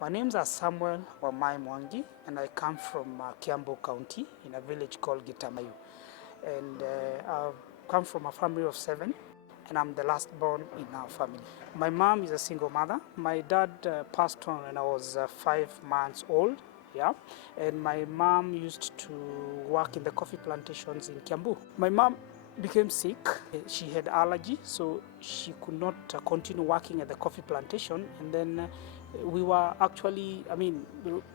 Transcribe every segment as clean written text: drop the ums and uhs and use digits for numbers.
My name's Samuel or Mwangi, and I come from Kiambu County in a village called Gitamayu. And I've come from a family of 7, and I'm the last born in our family. My mom is a single mother. My dad passed on when I was 5 months old. Yeah, and my mom used to work in the coffee plantations in Kiambu. My mom became sick. She had allergy, so she could not continue working at the coffee plantation. And then we were actually,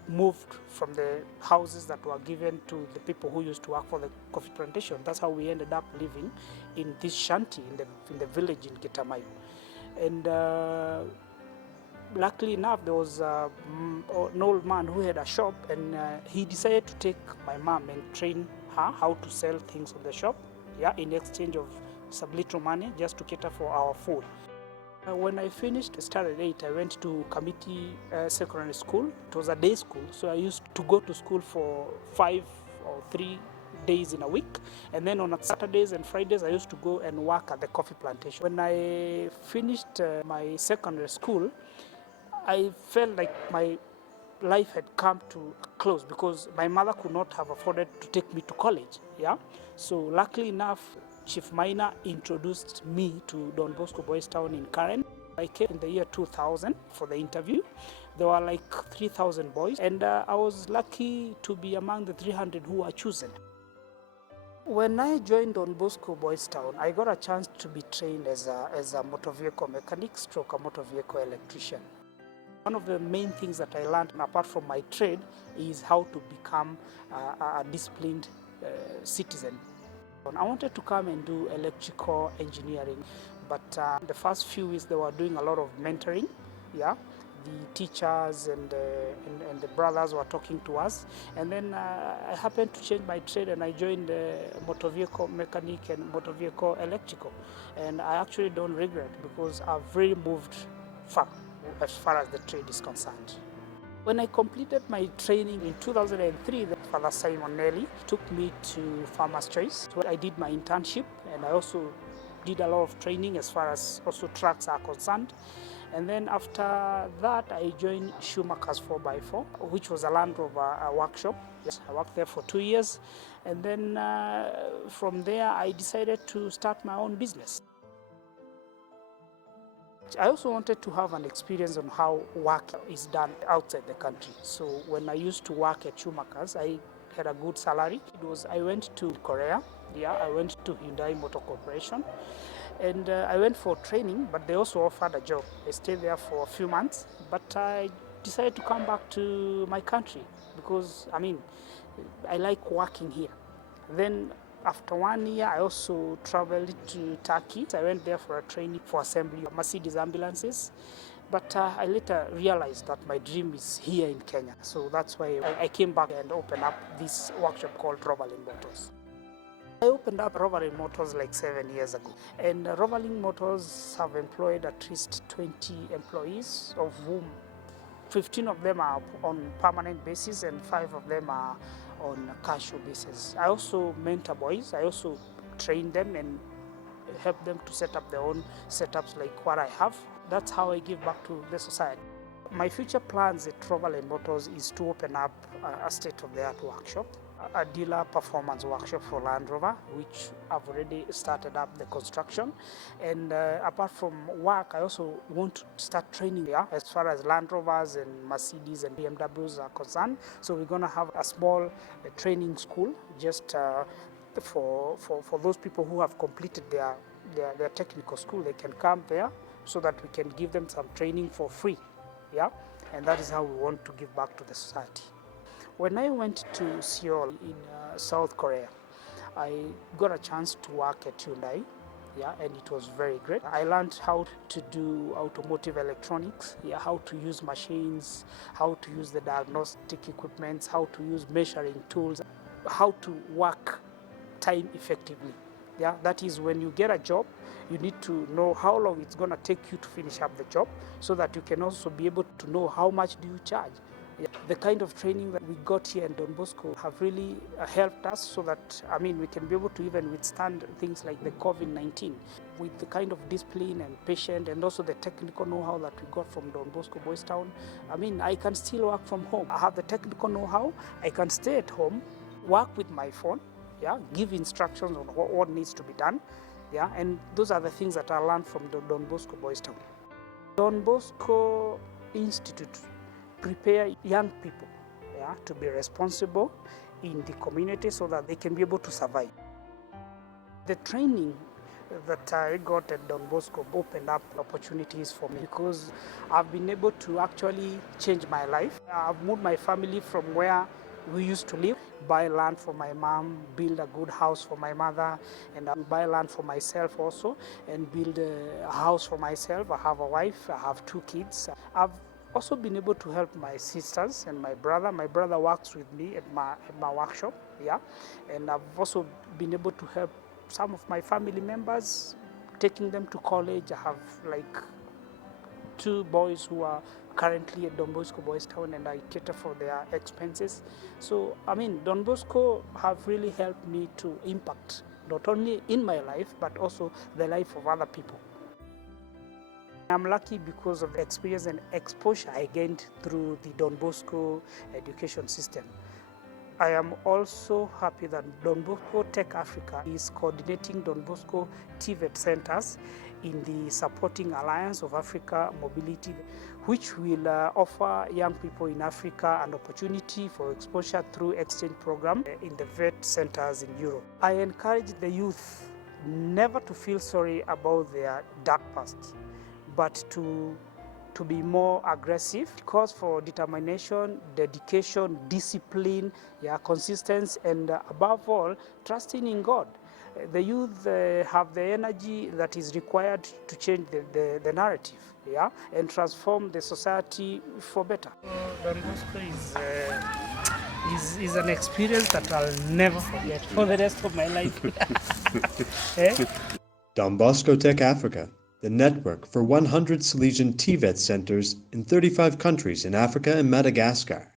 moved from the houses that were given to the people who used to work for the coffee plantation. That's how we ended up living in this shanty in the village in Gitamayu. And luckily enough, there was an old man who had a shop, and he decided to take my mom and train her how to sell things on the shop, in exchange of some little money just to cater for our food. When I finished standard 8, I went to Committee Secondary School. It was a day school, so I used to go to school for 5 or 3 days in a week, and then on Saturdays and Fridays I used to go and work at the coffee plantation. When I finished my secondary school, I felt like my life had come to a close because my mother could not have afforded to take me to college. So luckily enough, Chief Maina introduced me to Don Bosco Boys Town in Karen. I came in the year 2000 for the interview. There were like 3,000 boys, and I was lucky to be among the 300 who were chosen. When I joined Don Bosco Boys Town, I got a chance to be trained as a motor vehicle mechanic stroke a motor vehicle electrician. One of the main things that I learned, apart from my trade, is how to become a disciplined citizen. I wanted to come and do electrical engineering, but the first few weeks they were doing a lot of mentoring. The teachers and the brothers were talking to us, and then I happened to change my trade and I joined motor vehicle mechanic and motor vehicle electrical, and I actually don't regret because I've really moved far as far as the trade is concerned. When I completed my training in 2003, Father Simon Nelly took me to Farmer's Choice. So I did my internship, and I also did a lot of training as far as also trucks are concerned. And then after that, I joined Schumacher's 4x4, which was a Land Rover workshop. Yes, I worked there for 2 years. And then from there, I decided to start my own business. I also wanted to have an experience on how work is done outside the country. So when I used to work at Schumacher's, I had a good salary. I went to Korea. I went to Hyundai Motor Corporation, and I went for training, but they also offered a job. I stayed there for a few months, but I decided to come back to my country because, I like working here. Then after 1 year, I also traveled to Turkey. I went there for a training for assembly of Mercedes ambulances. But I later realized that my dream is here in Kenya. So that's why I came back and opened up this workshop called Rover Motors. I opened up Rover Motors like 7 years ago. And Rover Motors have employed at least 20 employees, of whom 15 of them are on permanent basis and 5 of them are on casual basis. I also mentor boys. I also train them and help them to set up their own setups like what I have. That's how I give back to the society. My future plans at Rover Motors is to open up a state-of-the-art workshop, a dealer performance workshop for Land Rover, which I've already started up the construction. And apart from work, I also want to start training as far as Land Rovers and Mercedes and BMWs are concerned. So we're going to have a small training school just for those people who have completed their technical school. They can come there so that we can give them some training for free. And that is how we want to give back to the society. When I went to Seoul in South Korea, I got a chance to work at Hyundai, and it was very great. I learned how to do automotive electronics, how to use machines, how to use the diagnostic equipments, how to use measuring tools, how to work time effectively. That is, when you get a job, you need to know how long it's going to take you to finish up the job so that you can also be able to know how much do you charge. The kind of training that we got here in Don Bosco have really helped us so that, we can be able to even withstand things like the COVID-19 with the kind of discipline and patience and also the technical know-how that we got from Don Bosco Boys Town. I can still work from home. I have the technical know-how. I can stay at home, work with my phone, give instructions on what needs to be done. And those are the things that I learned from the Don Bosco Boys Town. Don Bosco Institute prepare young people to be responsible in the community so that they can be able to survive. The training that I got at Don Bosco opened up opportunities for me because I've been able to actually change my life. I've moved my family from where we used to live, buy land for my mom, build a good house for my mother, and buy land for myself also, and build a house for myself. I have a wife, I have 2 kids. I've also been able to help my sisters and my brother. My brother works with me at my workshop, and I've also been able to help some of my family members, taking them to college. I have like 2 boys who are currently at Don Bosco Boys Town, and I cater for their expenses. So, Don Bosco have really helped me to impact not only in my life, but also the life of other people. I'm lucky because of the experience and exposure I gained through the Don Bosco education system. I am also happy that Don Bosco Tech Africa is coordinating Don Bosco TVET centers in the Supporting Alliance of Africa Mobility, which will offer young people in Africa an opportunity for exposure through exchange program in the VET centers in Europe. I encourage the youth never to feel sorry about their dark past, but to be more aggressive, because for determination, dedication, discipline, consistency, and above all, trusting in God. The youth have the energy that is required to change the narrative, and transform the society for better. Don Bosco is an experience that I'll never forget for the rest of my life. Don Bosco Tech Africa, the network for 100 Salesian TVET centers in 35 countries in Africa and Madagascar.